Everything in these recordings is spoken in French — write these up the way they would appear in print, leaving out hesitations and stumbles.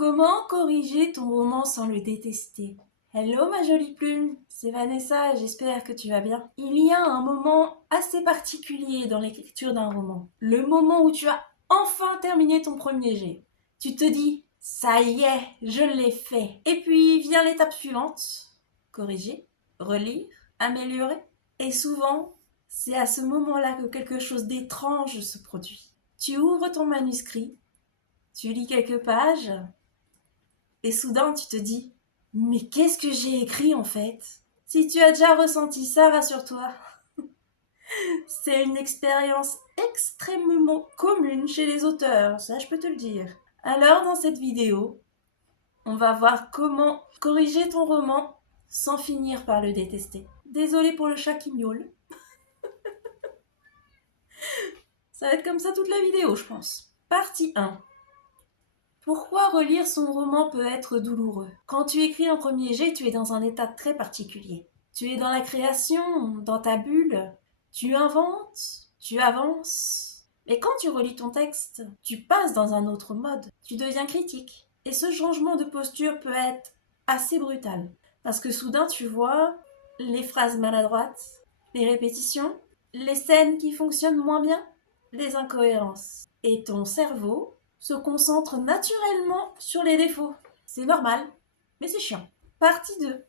Comment corriger ton roman sans le détester? Hello ma jolie plume, c'est Vanessa, j'espère que tu vas bien. Il y a un moment assez particulier dans l'écriture d'un roman. Le moment où tu as enfin terminé ton premier jet. Tu te dis, ça y est, je l'ai fait. Et puis vient l'étape suivante, corriger, relire, améliorer. Et souvent, c'est à ce moment-là que quelque chose d'étrange se produit. Tu ouvres ton manuscrit, tu lis quelques pages, et soudain, tu te dis, mais qu'est-ce que j'ai écrit en fait? Si tu as déjà ressenti ça, rassure-toi. C'est une expérience extrêmement commune chez les auteurs, ça je peux te le dire. Alors dans cette vidéo, on va voir comment corriger ton roman sans finir par le détester. Désolée pour le chat qui miaule. Ça va être comme ça toute la vidéo, je pense. Partie 1. Pourquoi relire son roman peut être douloureux? Quand tu écris un premier jet, tu es dans un état très particulier. Tu es dans la création, dans ta bulle, tu inventes, tu avances. Mais quand tu relis ton texte, tu passes dans un autre mode, tu deviens critique. Et ce changement de posture peut être assez brutal. Parce que soudain, tu vois les phrases maladroites, les répétitions, les scènes qui fonctionnent moins bien, les incohérences. Et ton cerveau se concentre naturellement sur les défauts. C'est normal, mais c'est chiant. Partie 2.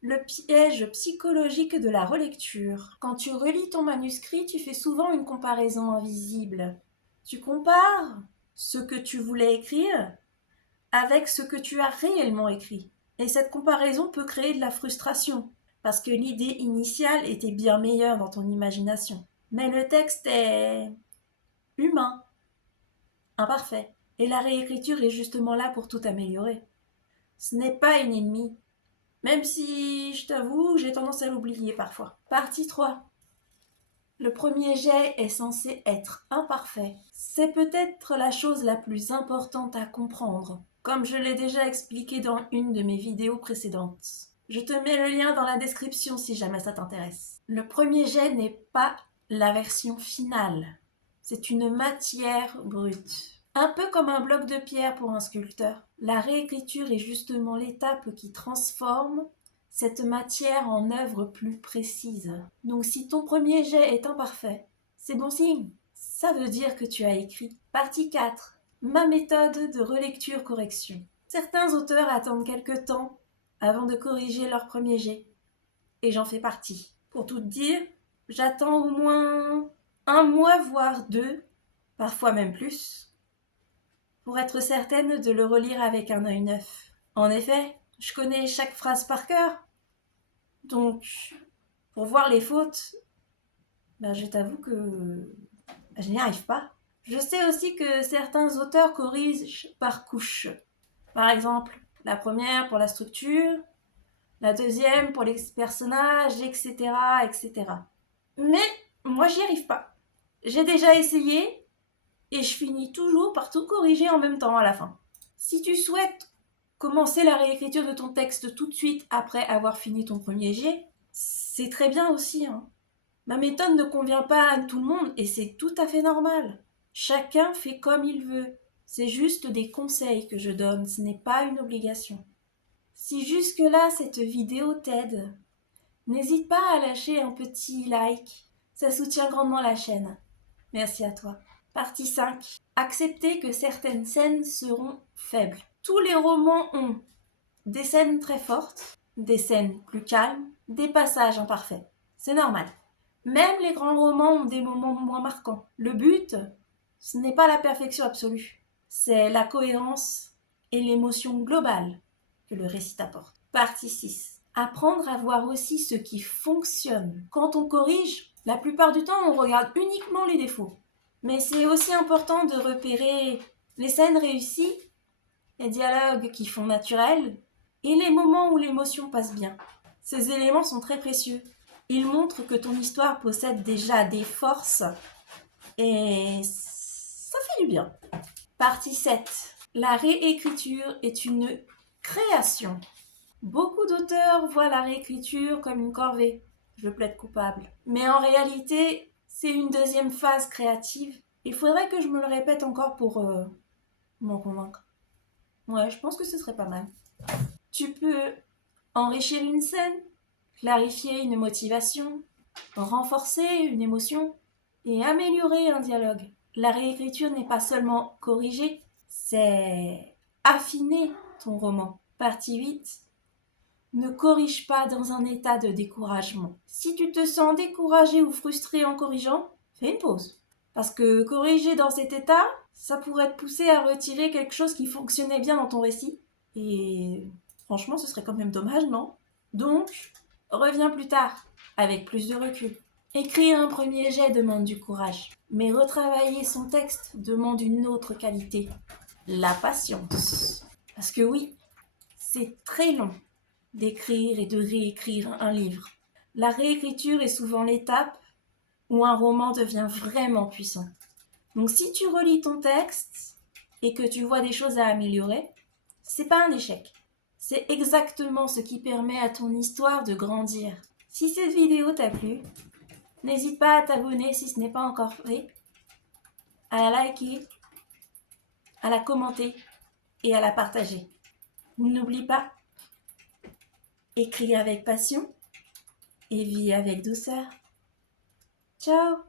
Le piège psychologique de la relecture. Quand tu relis ton manuscrit, tu fais souvent une comparaison invisible. Tu compares ce que tu voulais écrire avec ce que tu as réellement écrit. Et cette comparaison peut créer de la frustration, parce que l'idée initiale était bien meilleure dans ton imagination. Mais le texte est humain, imparfait. Et la réécriture est justement là pour tout améliorer. Ce n'est pas une ennemie, même si, je t'avoue, j'ai tendance à l'oublier parfois. Partie 3. Le premier jet est censé être imparfait. C'est peut-être la chose la plus importante à comprendre, comme je l'ai déjà expliqué dans une de mes vidéos précédentes. Je te mets le lien dans la description si jamais ça t'intéresse. Le premier jet n'est pas la version finale. C'est une matière brute. Un peu comme un bloc de pierre pour un sculpteur. La réécriture est justement l'étape qui transforme cette matière en œuvre plus précise. Donc si ton premier jet est imparfait, c'est bon signe. Ça veut dire que tu as écrit. Partie 4. Ma méthode de relecture-correction. Certains auteurs attendent quelque temps avant de corriger leur premier jet. Et j'en fais partie. Pour tout te dire, j'attends au moins 1 mois, voire 2, parfois même plus, pour être certaine de le relire avec un œil neuf. En effet, je connais chaque phrase par cœur, donc pour voir les fautes, je t'avoue que je n'y arrive pas. Je sais aussi que certains auteurs corrigent par couches. Par exemple, la première pour la structure, la deuxième pour les personnages, etc., etc. Mais moi, j'y arrive pas. J'ai déjà essayé et je finis toujours par tout corriger en même temps à la fin. Si tu souhaites commencer la réécriture de ton texte tout de suite après avoir fini ton premier jet, c'est très bien aussi, hein. Ma méthode ne convient pas à tout le monde et c'est tout à fait normal. Chacun fait comme il veut. C'est juste des conseils que je donne, ce n'est pas une obligation. Si jusque-là cette vidéo t'aide, n'hésite pas à lâcher un petit like, ça soutient grandement la chaîne. Merci à toi. Partie 5. Accepter que certaines scènes seront faibles. Tous les romans ont des scènes très fortes, des scènes plus calmes, des passages imparfaits. C'est normal. Même les grands romans ont des moments moins marquants. Le but, ce n'est pas la perfection absolue, c'est la cohérence et l'émotion globale que le récit apporte. Partie 6. Apprendre à voir aussi ce qui fonctionne. Quand on corrige, la plupart du temps, on regarde uniquement les défauts. Mais c'est aussi important de repérer les scènes réussies, les dialogues qui font naturel et les moments où l'émotion passe bien. Ces éléments sont très précieux. Ils montrent que ton histoire possède déjà des forces et ça fait du bien. Partie 7. La réécriture est une création. Beaucoup d'auteurs voient la réécriture comme une corvée. Je plaide coupable. Mais en réalité, c'est une deuxième phase créative. Il faudrait que je me le répète encore pour m'en convaincre. Ouais, je pense que ce serait pas mal. Tu peux enrichir une scène, clarifier une motivation, renforcer une émotion et améliorer un dialogue. La réécriture n'est pas seulement corriger, c'est affiner ton roman. Partie 8. Ne corrige pas dans un état de découragement. Si tu te sens découragé ou frustré en corrigeant, fais une pause. Parce que corriger dans cet état, ça pourrait te pousser à retirer quelque chose qui fonctionnait bien dans ton récit. Et franchement, ce serait quand même dommage, non? Donc, reviens plus tard, avec plus de recul. Écrire un premier jet demande du courage, mais retravailler son texte demande une autre qualité, la patience. Parce que oui, c'est très long d'écrire et de réécrire un livre. La réécriture est souvent l'étape où un roman devient vraiment puissant. Donc si tu relis ton texte et que tu vois des choses à améliorer, c'est pas un échec. C'est exactement ce qui permet à ton histoire de grandir. Si cette vidéo t'a plu, n'hésite pas à t'abonner si ce n'est pas encore fait, à la liker, à la commenter et à la partager. N'oublie pas, écris avec passion et vis avec douceur. Ciao!